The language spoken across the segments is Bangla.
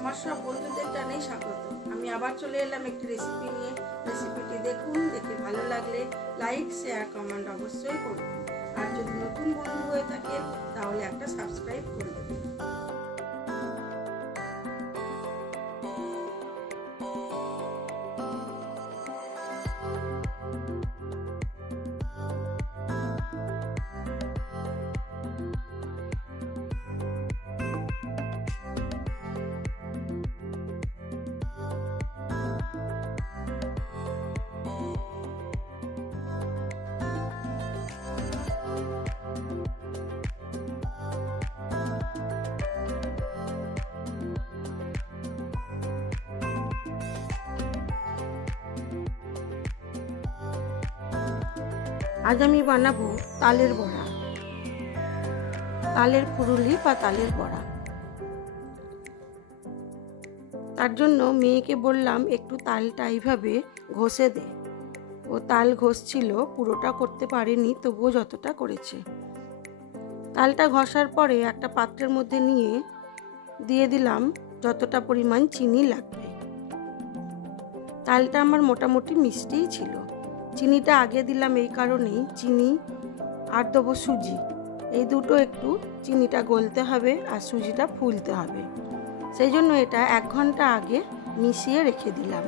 আমার সব বন্ধুদের জানাই স্বাগত। আমি আবার চলে এলাম একটি রেসিপি নিয়ে। রেসিপিটি দেখুন, দেখে ভালো লাগলে লাইক, শেয়ার, কমেন্ট অবশ্যই করবেন। আর যদি নতুন বন্ধু হয়ে থাকেন তাহলে একটা সাবস্ক্রাইব করে দেবেন। আজ আমি বানাবো তালের বড়া, তালের ফুরুলি বা তালের বড়া। তার জন্য মেয়েকে বললাম একটু তালটা এইভাবে ঘষে দে। ও তাল ঘষছিল, পুরোটা করতে পারেনি, তবুও যতটা করেছে। তালটা ঘষার পরে একটা পাত্রের মধ্যে নিয়ে দিয়ে দিলাম যতটা পরিমাণ চিনি লাগবে। তালটা আমার মোটামুটি মিষ্টিই ছিল। চিনিটা আগে দিলাম এই কারণেই, চিনি আর দেবো সুজি, এই দুটো একটু চিনিটা গলতে হবে আর সুজিটা ফুলতে হবে। সেই জন্য এটা 1 ঘন্টা আগে মিশিয়ে রেখে দিলাম।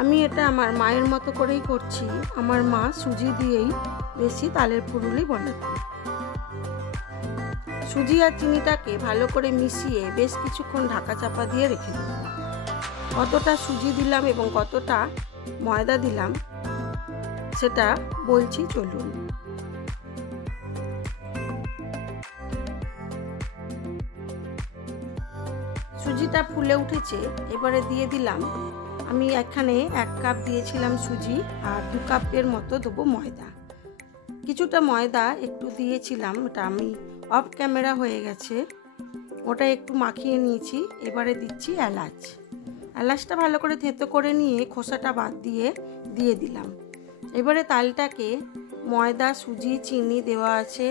আমি এটা আমার মায়ের মতো করেই করছি। আমার মা সুজি দিয়েই বেশি তালের ফুরুলি বানাতেন। সুজি আর চিনিটাকে ভালো করে মিশিয়ে বেশ কিছুক্ষণ ঢাকা চাপা দিয়ে রেখে দেব। কতটা সুজি দিলাম এবং কতটা ময়দা দিলাম সেটা বলছি, চলুন। সুজিটা ফুলে উঠেছে, এবারে দিয়ে দিলাম, আমি এখানে 1 কাপ দিয়েছিলাম সুজি আর 2 কাপের মতো দেবো ময়দা। কিছুটা ময়দা একটু দিয়েছিলাম, ওটা আমি অফ ক্যামেরা হয়ে গেছে, ওটা একটু মাখিয়ে নিয়েছি। এবারে দিচ্ছি এলাচ। এলাচটা ভালো করে থেঁতো করে নিয়ে খোসাটা বাদ দিয়ে দিলাম। এবারে তালটাকে ময়দা, সুজি, চিনি দেওয়া আছে,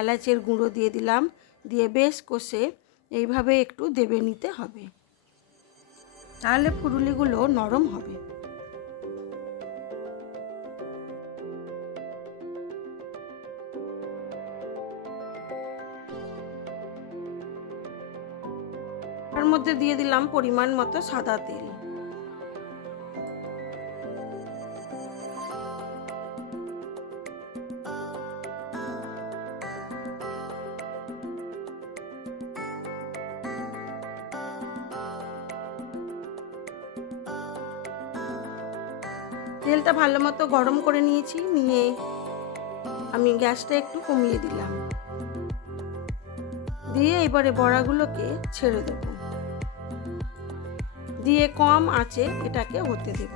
এলাচের গুঁড়ো দিয়ে দিলাম, দিয়ে বেশ কষে এইভাবে একটু দেবে নিতে হবে, তাহলে ফুরুলিগুলো নরম হবে। তার মধ্যে দিয়ে দিলাম পরিমাণ মতো সাদা তেল। তেলটা ভালো মতো গরম করে নিয়েছি, নিয়ে আমি গ্যাসটা একটু কমিয়ে দিলাম, দিয়ে এবারে বড়াগুলোকে ছেড়ে দেব, দিয়ে কম আঁচে এটাকে হতে দেব।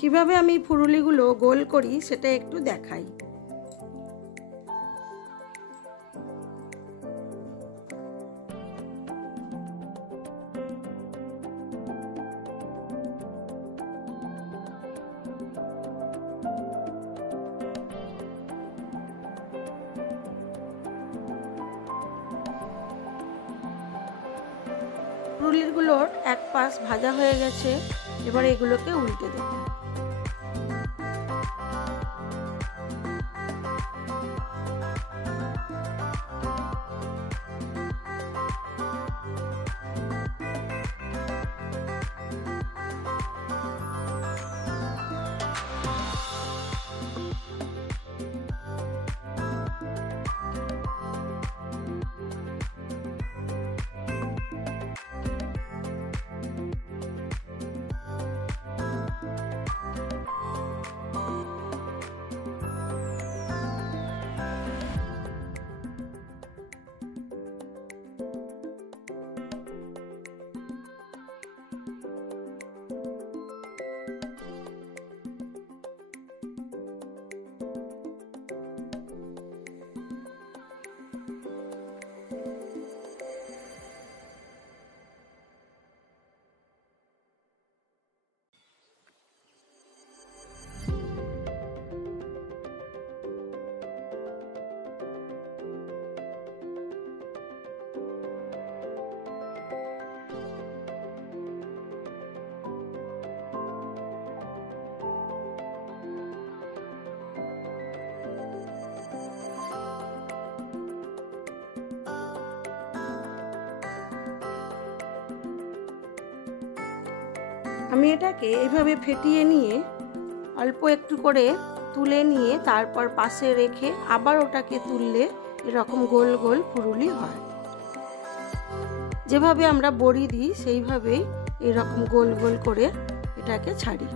কিভাবে আমি ফুরুলিগুলো গোল করি সেটা একটু দেখাই। ফুরুলিগুলোর এক পাশ ভাজা হয়ে গেছে, এবার এগুলোকে উল্টে দেব। আমি এটাকে এইভাবে ফেটিয়ে নিয়ে অল্প একটু করে তুলে নিয়ে তারপর পাশে রেখে আবার ওটাকে তুললে এরকম গোল গোল ফুরুলি হয়। যেভাবে আমরা বড়ি দিই সেইভাবেই এরকম গোল গোল করে এটাকে ছাড়ি।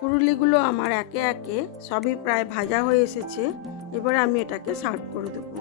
পুরুলিগুলো আমার একে একে সবই প্রায় ভাজা হয়ে এসেছে। এবার আমি এটাকে সার্ভ করে দেবো।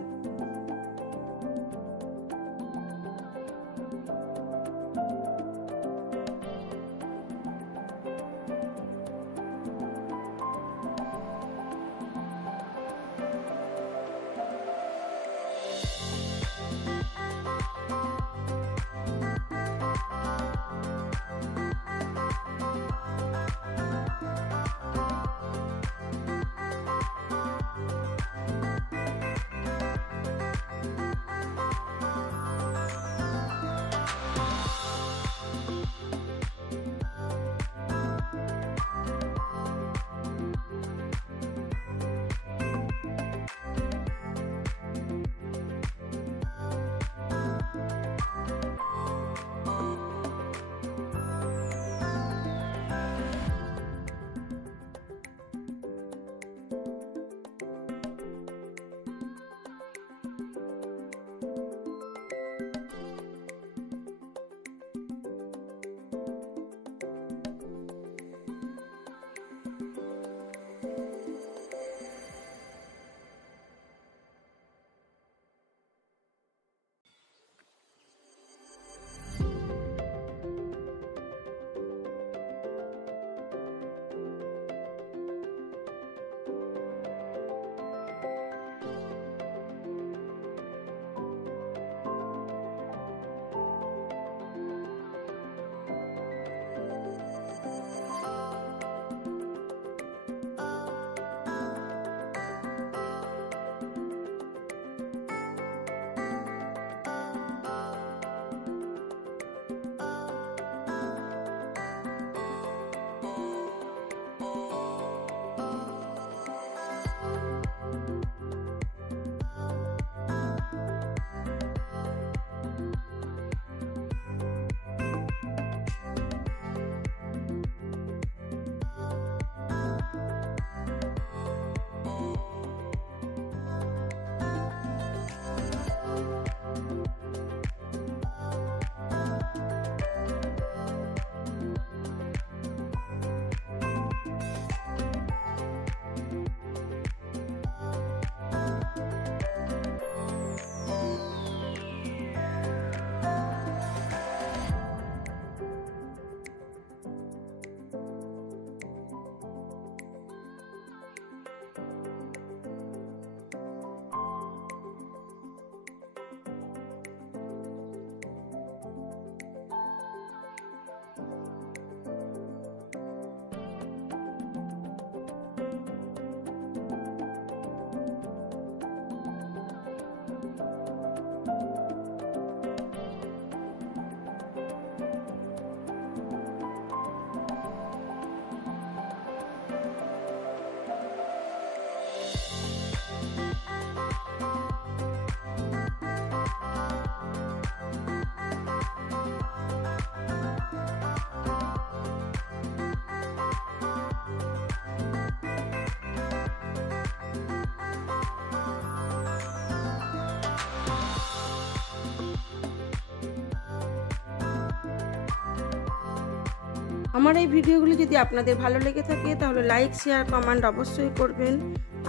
আমার এই ভিডিওগুলি যদি আপনাদের ভালো লেগে থাকে তাহলে লাইক শেয়ার কমেন্ট অবশ্যই করবেন।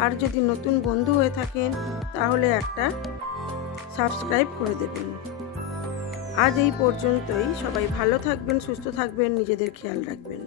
আর যদি নতুন বন্ধু হয়ে থাকেন তাহলে একটা সাবস্ক্রাইব করে দেবেন। আজ এই পর্যন্তই। সবাই ভালো থাকবেন, সুস্থ থাকবেন, নিজেদের খেয়াল রাখবেন।